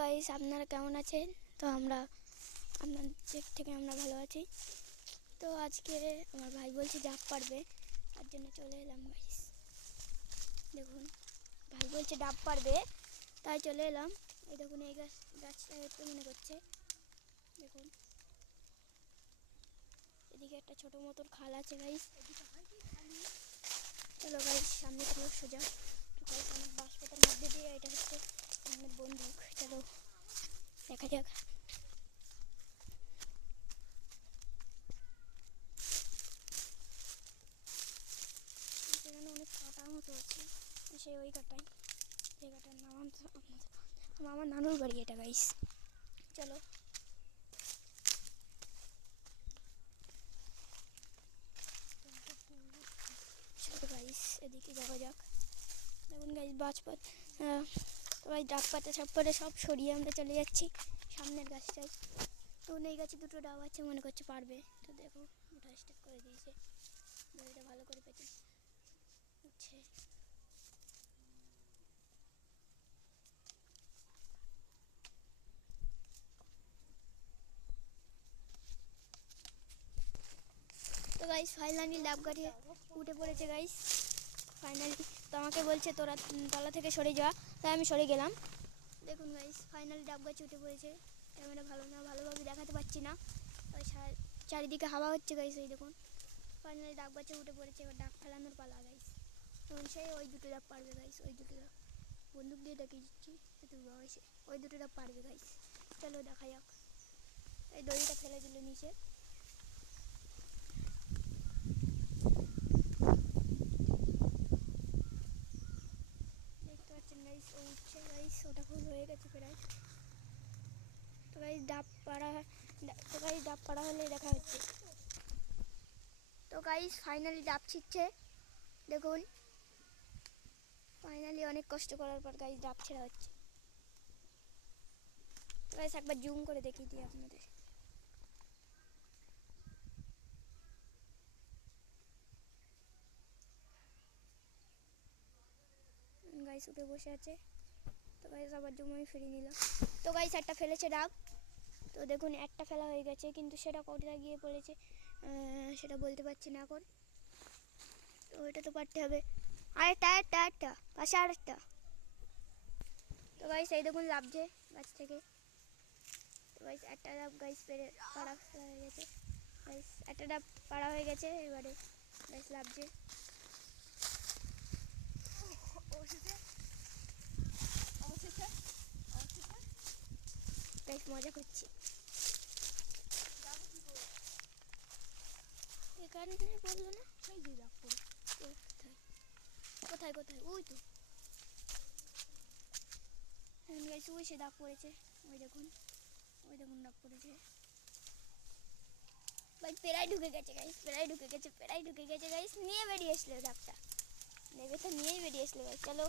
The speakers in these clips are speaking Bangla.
গাইস, আপনারা কেমন আছেন? তো আমরা আপনাদের থেকে আমরা ভালো আছি। তো আজকে আমার ভাই বলছে ডাব পারবে, তার জন্য চলে এলাম গাইস। দেখুন, ভাই বলছে ডাব পারবে, তাই চলে এলাম। এই দেখুন, এই গাছটা একটু মনে করছে। দেখুন, এদিকে একটা ছোট মতন খাল আছে গাইস। চলো গাইস, সামনে চলো সোজা। গাইস, অনেক বাঁশপাতার মধ্যে দিয়ে এটা হচ্ছে আমাদের বন্দুক। চলো দেখা যাক। সেখানে অনেক কাটার মতো আছে, সে ওই কাটায়, যে কাটার নাম আমার নানুর বাড়ি এটা গাইস। চলো চলো গাইস, এদিকে যাওয়া যাক। দেখুন গাইস, বাজপাত তো গাইস ডাব পাতা ছাপ্পাটা সব সরিয়ে আমরা চলে যাচ্ছি সামনের গাছটায়। তো এই গাছে দুটো ডাব আছে, মনে করছে পারবে। তো দেখো, ওটা স্টার্ট করে দিয়েছে, দড়িটা ভালো করে পেতে উঠছে। তো গাইস, ফাইনালি ডাব গাড়ি উঠে পড়েছে গাইস, ফাইনালি। তো আমাকে বলছে তোরা তলা থেকে সরে যা, তাই আমি সরে গেলাম। দেখুন গাইস, ফাইনালি ডাব গাছ উঠে পড়েছে। ক্যামেরা ভালো না, ভালোভাবে দেখাতে পারছি না, ওই চারিদিকে হাওয়া হচ্ছে গাইস। এই দেখুন, ফাইনালি ডাব গাছে উঠে পড়েছে। এবার ডাব ফেলানোর পালা গাইস। তখন সেই ওই দুটো ডাব পারবে গাইস, ওই দুটো ডাব বন্দুক দিয়ে দেখিয়ে দিচ্ছি, একটু বয়সে ওই দুটো ডাব পারবে গাইস। চলো দেখা যাক। এই দড়িটা ফেলে দিল নিচে। দেখতে পাচ্ছেন গাইস, ও উঠছে গাইস, ওটা ফুল হয়ে গেছে প্রায়। তো গাইস ডাব পাড়া হলে দেখা হচ্ছে। তো গাইস, ফাইনালি ডাব ছিটছে। দেখুন, ফাইনালি অনেক কষ্ট করার পর গাইস ডাব ছেড়া হচ্ছে। তো গাইস, একবার জুম করে দেখিয়ে দিই আপনাদের। গাইস উঠে বসে আছে। তো গাইস, আবার জুম আমি ফিরিয়ে নিলাম। তো গাইস, একটা ফেলেছে ডাব। তো দেখুন, একটা ফেলা হয়ে গেছে, কিন্তু সেটা কোথায় গিয়ে পড়েছে সেটা বলতে পারছি না এখন। তো এটা তো পারতে হবে। আরেকটা পাশে আরেকটা। তো গাইস, এই দেখুন লাফছে গাছ থেকে। তো গাইস, একটা ডাব গাইস পাড়া হয়ে গেছে গাইস, একটা ডাব পাড়া হয়ে গেছে। এবারে গাইস লাফছে গাইস, মজা করছি। এখানে বললো না, সেই যে ডাব পড়ে কোথায় কোথায় ওই তো গাইস, ওই সে দাগ পড়েছে। ওই দেখুন ডাব পড়েছে ভাই, প্রায় ঢুকে গেছে গাইস, প্রায় ঢুকে গেছে গাইস। নিয়ে বেরিয়ে আসলো ডাবটা, নেবে তো নিয়েই বেরিয়ে আসলো গাইস। চলো,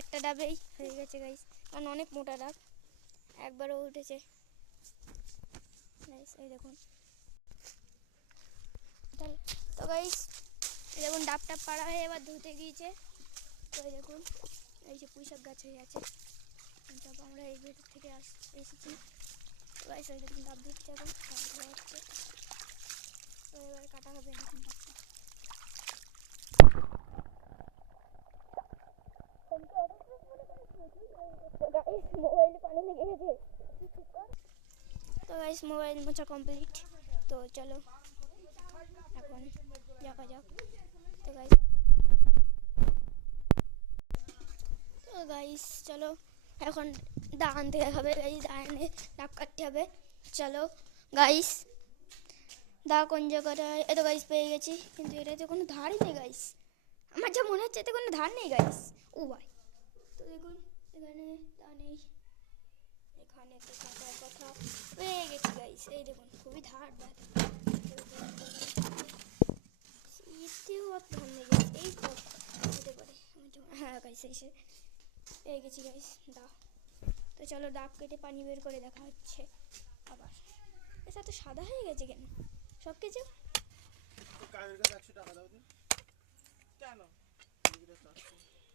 একটা ডাবেই হয়ে গেছে গাইস, কারণ অনেক মোটা ডাব, একবারও উঠেছে গাইস। এই দেখুন। তো গাইস, দেখুন ডাবটা পাড়া হয়ে এবার ধুতে গিয়েছে। তো এই দেখুন, এই যে পুঁইশাক গাছ হয়ে আছে, তারপর আমরা এই ভেতর থেকে এসেছি গাইস। এই দেখুন ডাব ধুচ্ছে, এখন ডাব ধোয়া হচ্ছে। তো এবার কাটা হবে এখন ডাবটা। মোবাইলে পানি লেগে গেছে। তো গাইস, মোবাইল মোছা কমপ্লিট। তো চলো এখন দেখা যাক। তো গাইস চলো, এখন দা আনতে হবে গাইস, দা এনে ডাব কাটতে হবে। চলো গাইস, দা কোন জায়গাটায়, এত গাইস পেয়ে গেছি, কিন্তু এটাতে কোনো ধারই নেই গাইস। আমার যা মনে হচ্ছে এতে কোনো ধার নেই গাইস। ও ভাই, তো দেখুন এখানে দা নেই, এখানে তো থাকার কথা। পেয়ে গেছি গাইস, এই দেখুন খুবই ধার ধার। এতেও আর ধার নেই গাইস, এই তো হতে পারে। হ্যাঁ গাইস, এসে পেয়ে গেছি গাইস দা। তো চলো ডাব কেটে পানি বের করে দেখা হচ্ছে আবার। এটা তো সাদা হয়ে গেছে কেন সব কিছু?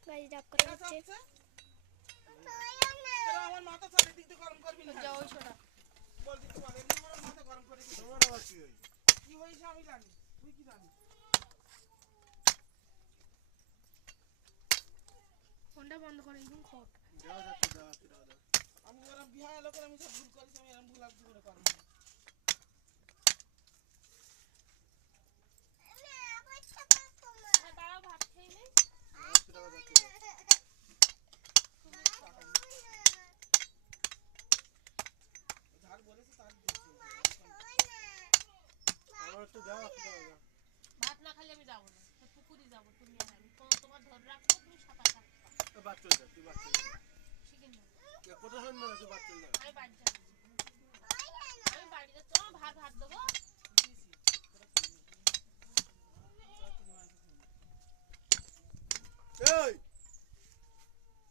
গাইস ডাব কাটা হচ্ছে। আমি জানি তুই কি জানিস ফোনটা বন্ধ করে এখন খোট আমি ওরা বিহার লোকের আমি সব ভুল করিস আমি এরকম ভুল আর কি করে করবো দাঁড়াও ভাত খেয়ে নেই ঝাড় বলেছে তার দিচ্ছে আমার একটু দাও ভাত না খাইলে আমি যাবো না পুকুরি যাবো তুমি আর আমি তোমার ধরে রাখবো তুমি সাঁতার কাটবা বাচ্চা যা তুই বাচ্চা যা শিখে নেবো কোথায় হন না তুই বাচ্চা যা আমি বাড়ি যাবো আমি বাড়ি যাচ্ছি আমার ভাত ভাত দেবো এই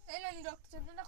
এই নানি রক্ত চাপটা